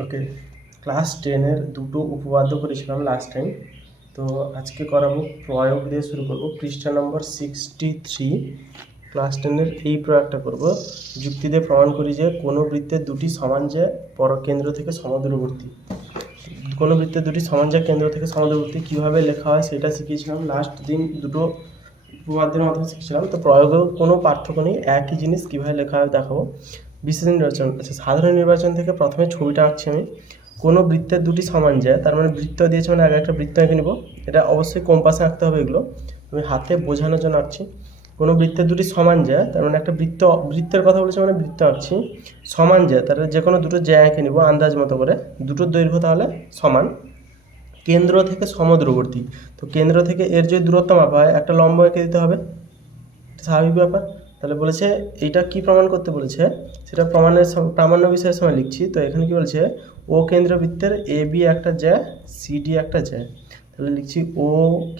ওকে class টেনের দুটো উপপাদ্য করেছিলাম লাস্ট টাইম তো আজকে করাবো, প্রয়োগ দিয়ে শুরু করব। পৃষ্ঠা নম্বর সিক্সটি থ্রি ক্লাস টেনের এই প্রয়োগটা করব। যুক্তি দিয়ে প্রমাণ করি যে কোনো বৃত্তের দুটি সমান যে পরকেন্দ্র থেকে সমদূরবর্তী। কোনো বৃত্তের দুটি সমান যে কেন্দ্র থেকে সমদূরবর্তী কীভাবে লেখা হয় সেটা শিখিয়েছিলাম। লাস্ট দিন দুটো উপপাদ্যের মাধ্যমে শিখেছিলাম। তো প্রয়োগেও কোনো পার্থক্য নেই। একই জিনিস কীভাবে লেখা হয় দেখাবো। বিশেষ নির্বাচন আচ্ছা সাধারণ নির্বাচন থেকে প্রথমে ছবিটা আঁকছি আমি। কোনো বৃত্তের দুটি সমান যায়, তার মানে বৃত্ত দিয়েছে মানে আগে একটা বৃত্ত এঁকে নিব। এটা অবশ্যই কম্পাসে আঁকতে হবে এগুলো। আমি হাতে বোঝানোর জন্য আঁকছি। কোনো বৃত্তের দুটি সমান যায়, তার মানে একটা বৃত্ত, বৃত্তের কথা বলেছে মানে বৃত্ত আঁকছি। সমান যায়, তাহলে যে কোনো দুটো জ্যা এঁকে নিব আন্দাজ মতো করে। দুটোর দৈর্ঘ্য তাহলে সমান। কেন্দ্র থেকে সমদূরবর্তী। তো কেন্দ্র থেকে এর যে দূরত্ব মাপা হয়, একটা লম্ব এঁকে দিতে হবে। স্বাভাবিক ব্যাপার। তাহলে বলেছে, এইটা কি প্রমাণ করতে বলেছে? সেটা প্রমাণের প্রামাণ্য বিষয়ের সময় লিখছি। তো এখানে কি বলছে? ও কেন্দ্রীয় বৃত্তের এ, বি একটা জ্যা সিডি একটা জ্যা। তাহলে লিখছি ও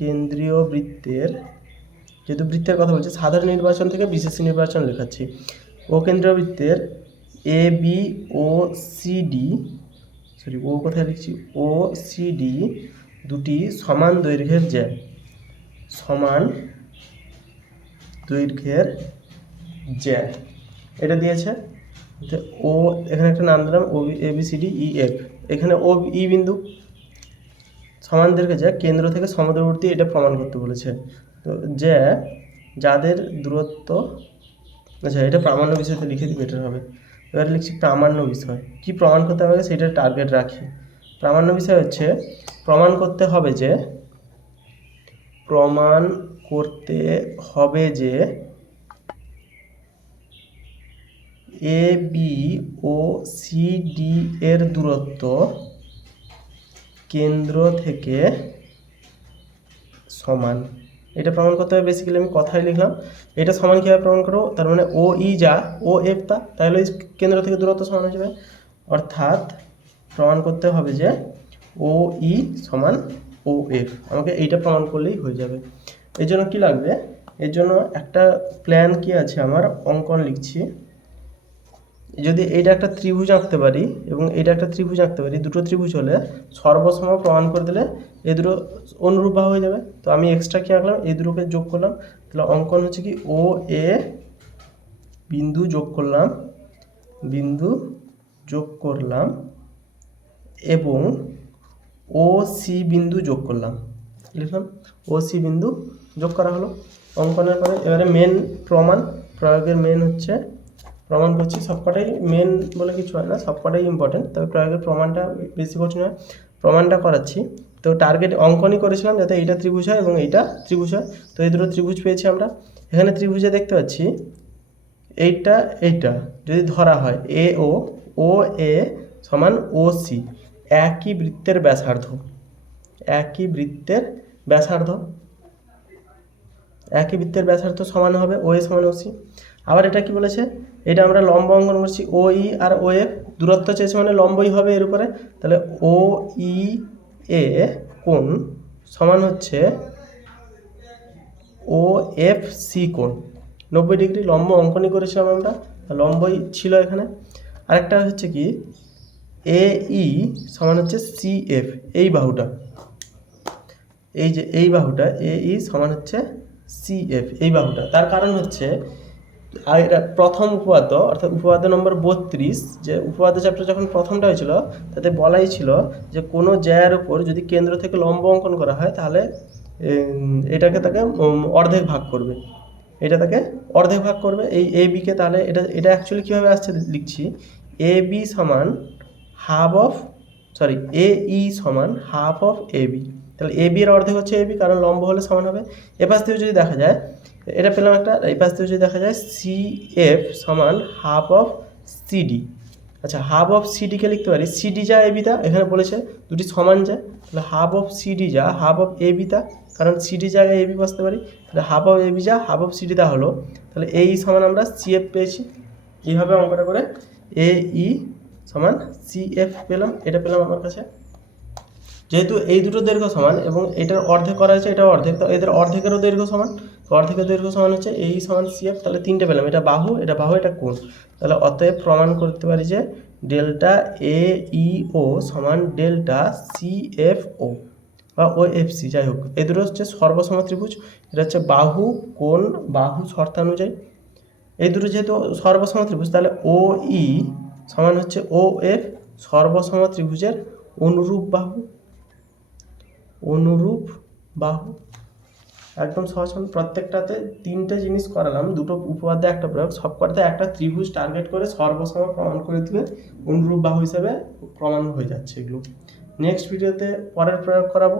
কেন্দ্রীয় বৃত্তের, যেহেতু বৃত্তের কথা বলছে, সাধারণ নির্বাচন থেকে বিশেষ নির্বাচন লেখাচ্ছি। ও কেন্দ্রীয় বৃত্তের এ, বি, ও সিডি সরি, ও কোথায় লিখছি? ও সিডি দুটি সমান দৈর্ঘ্যের জ্যা। সমান দৈর্ঘ্যের জ্যা এটা দিয়েছে। যে ও, এখানে একটা নাম দিলাম, O, A, B, C, D, E, F. এখানে ও, ই বিন্দু সমান দৈর্ঘ্যের জ্যা কেন্দ্র থেকে সমদূরবর্তী এটা প্রমাণ করতে বলেছে। তো জ্যা যাদের দূরত্ব আচ্ছা এটা প্রামাণ্য বিষয়তে লিখে দিই বেটার হবে। এবার লিখছি প্রামাণ্য বিষয়। কি প্রমাণ করতে হবে? সেটা টার্গেট রাখি। প্রামাণ্য বিষয় হচ্ছে, প্রমাণ করতে হবে যে, প্রমাণ করতে হবে যে এ বি ও সি ডি এর দূরত্ব কেন্দ্র থেকে সমান। এটা প্রমাণ করতে হবে বেসিক্যালি আমি কথাই লিখলাম। এটা সমান কীভাবে প্রমাণ করব? তার মানে ও ই যা ও এফ তা, তাহলে কেন্দ্র থেকে দূরত্ব সমান হয়ে যাবে। অর্থাৎ প্রমাণ করতে হবে যে ও ই সমান ও এফ আমাকে এইটা প্রমাণ করলেই হয়ে যাবে। এর জন্য কী লাগবে? এর জন্য একটা প্ল্যান কি আছে? আমার অঙ্কন লিখছি। যদি এইটা একটা ত্রিভুজ আঁকতে পারি এবং এটা একটা ত্রিভুজ আঁকতে পারি, দুটো ত্রিভুজ হলে সর্বসম প্রমাণ করে দিলে এ দুটো অনুরূপ হয়ে যাবে। তো আমি এক্সট্রা কি আঁকলাম? এই দুটোকে যোগ করলাম। তাহলে অঙ্কন হচ্ছে কি? ও এ বিন্দু যোগ করলাম, বিন্দু যোগ করলাম এবং ও সি বিন্দু যোগ করলাম। লিখলাম ও সি বিন্দু যোগ করা হলো। অঙ্কনের পরে এবারে মেন প্রমাণ, প্রয়োগের মেন হচ্ছে প্রমাণ করছি, সবকটাই মেন বলে কিছু হয় না, সবকটাই ইম্পর্টেন্ট তবে প্রয়োগের প্রমাণটা বেশি কঠিন হয় প্রমাণটা করাচ্ছি। তো টার্গেট অঙ্কনই করেছিলাম যাতে এইটা ত্রিভুজ হয় এবং এইটা ত্রিভুজ হয়। তো এই দুটো ত্রিভুজ পেয়েছি আমরা। এখানে ত্রিভুজে দেখতে পাচ্ছি, এইটা এইটা, যদি ধরা হয় এ ও ও এ সমান ও সি একই বৃত্তের ব্যাসার্ধ। একই বৃত্তের ব্যাসার্ধ। একই বৃত্তের ব্যাসার্ধ সমান হবে ও এ সমান ও সি আবার এটা কি বলেছে? এটা আমরা লম্ব অঙ্কন করছি ও ই আর ও এফ দূরত্ব চেয়েছে মানে লম্বই হবে এর উপরে। তাহলে ও ই এ কোণ সমান হচ্ছে ও এফ সি কোণ। নব্বই ডিগ্রি লম্ব অঙ্কনই করেছিলাম আমরা লম্বই ছিল এখানে। আরেকটা হচ্ছে কি এ ই সমান হচ্ছে সি এফ এই বাহুটা। এই যে, এই বাহুটা এ ই সমান হচ্ছে সি এফ এই বাহুটা। তার কারণ হচ্ছে এটা প্রথম উপপাদ্য, অর্থাৎ উপপাদ্য নম্বর বত্রিশ, যে উপপাদ্য চ্যাপ্টার যখন প্রথমটা হয়েছিল, তাতে বলাই ছিল যে কোনো জ্যায়ের উপর যদি কেন্দ্র থেকে লম্ব অঙ্কন করা হয়, তাহলে এটাকে তাকে অর্ধেক ভাগ করবে। এটা তাকে অর্ধেক ভাগ করবে। এই এ বিকে তাহলে এটা এটা অ্যাকচুয়ালি কীভাবে আসছে লিখছি? এ বি সমান half of sorry A E সমান হাফ অফ এ বি। তাহলে এ বি এর অর্ধেক হচ্ছে এ বি কারণ লম্ব হলে সমান হবে। এ পাশ থেকে যদি দেখা যায়, এটা পেলাম একটা, এই পাশ থেকে যদি দেখা যায় সি এফ সমান হাফ অফ সিডি আচ্ছা হাফ অফ সিডিকে লিখতে পারি সিডি যা এ বিতা এখানে বলেছে, দুটি সমান যা, তাহলে হাফ অফ সিডি যা হাফ অফ এ বিতা কারণ সিডি জায়গায় এ বি বসতে পারি, তাহলে হাফ অফ এ বি যা হাফ অফ সিডি তা হলো, তাহলে এই সমান আমরা সি এফ পেয়েছি। এইভাবে অঙ্কটা করে? এ ই সমান সি এফ পেলাম, এটা পেলাম আমার কাছে। যেহেতু এই দুটো দৈর্ঘ্য সমান এবং এটার অর্ধেক করা হয়েছে এটা অর্ধেক, তো এদের অর্ধেকেরও দৈর্ঘ্য সমান। অর্ধেকের দৈর্ঘ্য সমান হচ্ছে এই সমান সিএফ তাহলে তিনটে পেলাম। এটা বাহু এটা বাহু, এটা কোণ। তাহলে অতএব প্রমাণ করতে পারি যে ডেল্টা এ ই ও সমান ডেল্টা সি এফ ও বা ও এফ সি যাই হোক। এ দুটো হচ্ছে সর্বসম ত্রিভুজ। এটা হচ্ছে বাহু, কোণ, বাহু শর্তানুযায়ী। এই দুটো যেহেতু সর্বসম ত্রিভুজ, তাহলে ও ই সমান হচ্ছে ও এফ সর্বসম ত্রিভুজের অনুরূপ বাহু। অনুরূপ বাহু। একদম সহজ। প্রত্যেকটাতে তিনটে জিনিস করালাম। দুটো উপপাদ্য, একটা প্রয়োগ। সবকটাতে একটা ত্রিভুজ টার্গেট করে সর্বসম প্রমাণ করে দিলে অনুরূপ বাহু হিসাবে প্রমাণ হয়ে যাচ্ছে এগুলো। নেক্সট ভিডিওতে পরের প্রয়োগ করাবো।